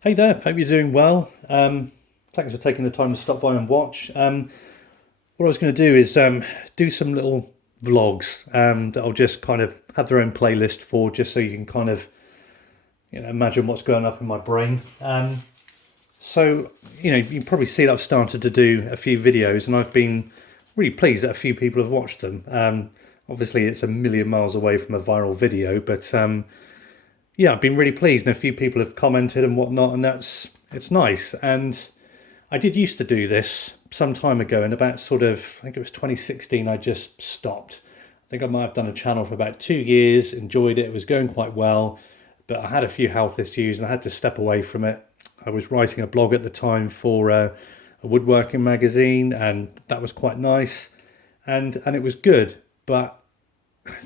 Hey there, hope you're doing well. Thanks for taking the time to stop by and watch. What I was going to do is do some little vlogs that I'll just kind of have their own playlist for, just so you can kind of imagine what's going up in my brain. So you can probably see that I've started to do a few videos, and I've been really pleased that a few people have watched them. Obviously, it's a million miles away from a viral video, but yeah, I've been really pleased, and a few people have commented and whatnot, and it's nice. And I did used to do this some time ago, and about I think it was 2016, I just stopped. I think I might have done a channel for about 2 years, enjoyed it, it was going quite well, but I had a few health issues and I had to step away from it. I was writing a blog at the time for a woodworking magazine, and that was quite nice, and it was good, but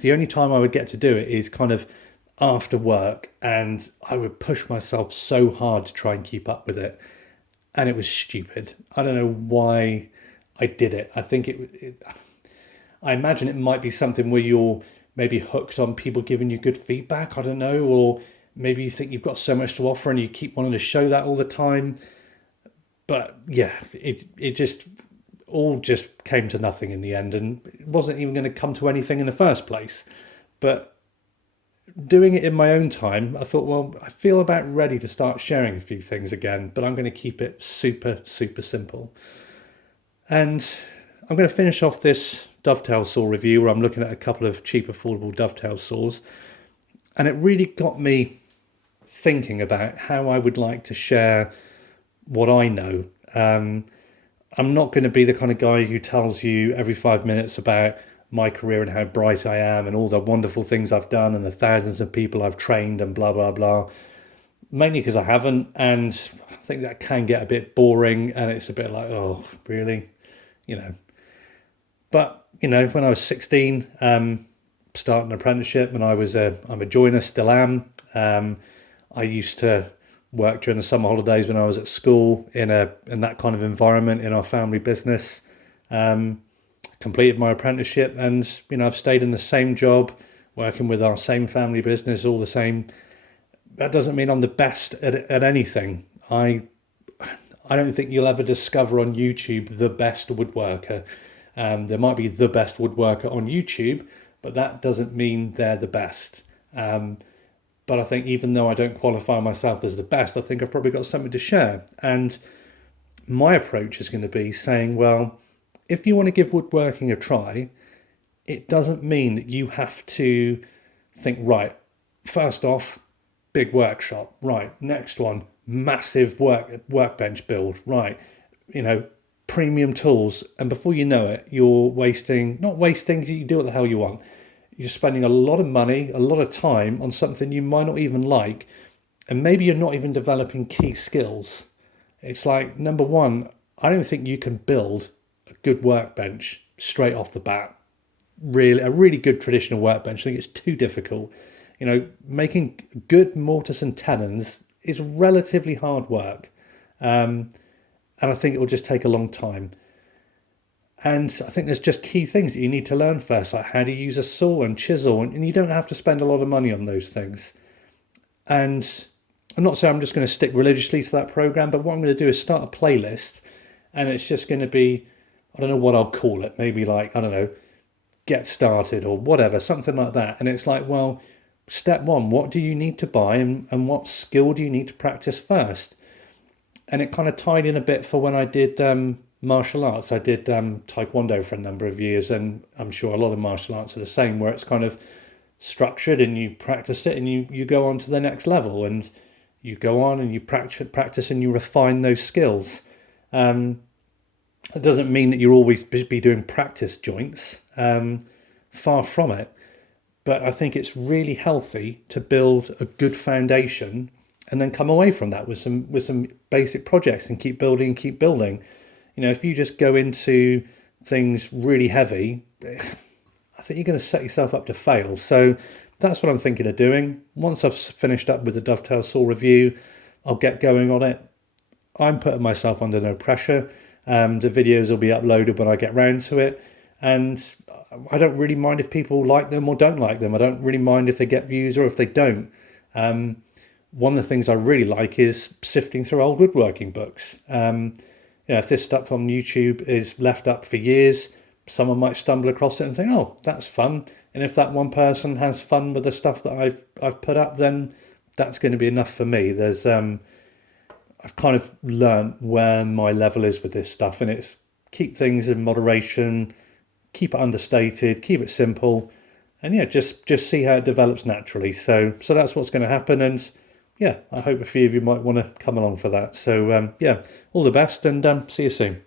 the only time I would get to do it is kind of after work, and I would push myself so hard to try and keep up with it, and it was stupid. I don't know why I did it. I think I imagine it might be something where you're maybe hooked on people giving you good feedback. I don't know, or maybe you think you've got so much to offer and you keep wanting to show that all the time. But yeah, it just all just came to nothing in the end, and it wasn't even going to come to anything in the first place. But doing it in my own time, I thought, well, I feel about ready to start sharing a few things again, but I'm going to keep it super, super simple. And I'm going to finish off this dovetail saw review where I'm looking at a couple of cheap, affordable dovetail saws. And it really got me thinking about how I would like to share what I know. I'm not going to be the kind of guy who tells you every 5 minutes about my career and how bright I am and all the wonderful things I've done and the thousands of people I've trained and blah, blah, blah. Mainly because I haven't. And I think that can get a bit boring, and it's a bit like, oh, really? You know. But, when I was 16, starting an apprenticeship, and I'm a joiner, still am. I used to work during the summer holidays when I was at school in that kind of environment in our family business. Completed my apprenticeship, and I've stayed in the same job, working with our same family business, all the same. That doesn't mean I'm the best at anything. I don't think you'll ever discover on YouTube the best woodworker. There might be the best woodworker on YouTube, but that doesn't mean they're the best. But I think even though I don't qualify myself as the best, I think I've probably got something to share. And my approach is going to be saying, well, if you want to give woodworking a try, it doesn't mean that you have to think, right, first off, big workshop, right, next one, massive workbench build, right, premium tools. And before you know it, you're not wasting, you do what the hell you want. You're spending a lot of money, a lot of time on something you might not even like, and maybe you're not even developing key skills. It's like, number one, I don't think you can build a good workbench straight off the bat. Really, a really good traditional workbench, I think it's too difficult. Making good mortise and tenons is relatively hard work. And I think it will just take a long time. And I think there's just key things that you need to learn first, like how to use a saw and chisel, and you don't have to spend a lot of money on those things. And I'm not saying I'm just going to stick religiously to that program, but what I'm going to do is start a playlist, and it's just going to be, I don't know what I'll call it, maybe like, I don't know, get started or whatever, something like that. And it's like, well, step one, what do you need to buy, and what skill do you need to practice first? And it kind of tied in a bit for when I did martial arts. I did taekwondo for a number of years, and I'm sure a lot of martial arts are the same, where it's kind of structured and you practice it and you go on to the next level, and you go on and you practice and you refine those skills. It doesn't mean that you'll always be doing practice joints, far from it. But I think it's really healthy to build a good foundation and then come away from that with some basic projects and keep building, keep building. If you just go into things really heavy, I think you're going to set yourself up to fail. So that's what I'm thinking of doing. Once I've finished up with the dovetail saw review, I'll get going on it. I'm putting myself under no pressure. The videos will be uploaded when I get round to it. And I don't really mind if people like them or don't like them. I don't really mind if they get views or if they don't. one of the things I really like is sifting through old woodworking books. If this stuff on YouTube is left up for years, someone might stumble across it and think, "Oh, that's fun." And if that one person has fun with the stuff that I've put up, then that's going to be enough for me. I've kind of learned where my level is with this stuff, and it's keep things in moderation, keep it understated, keep it simple, and yeah, just see how it develops naturally. So that's what's going to happen, and yeah, I hope a few of you might want to come along for that. So yeah, all the best, and see you soon.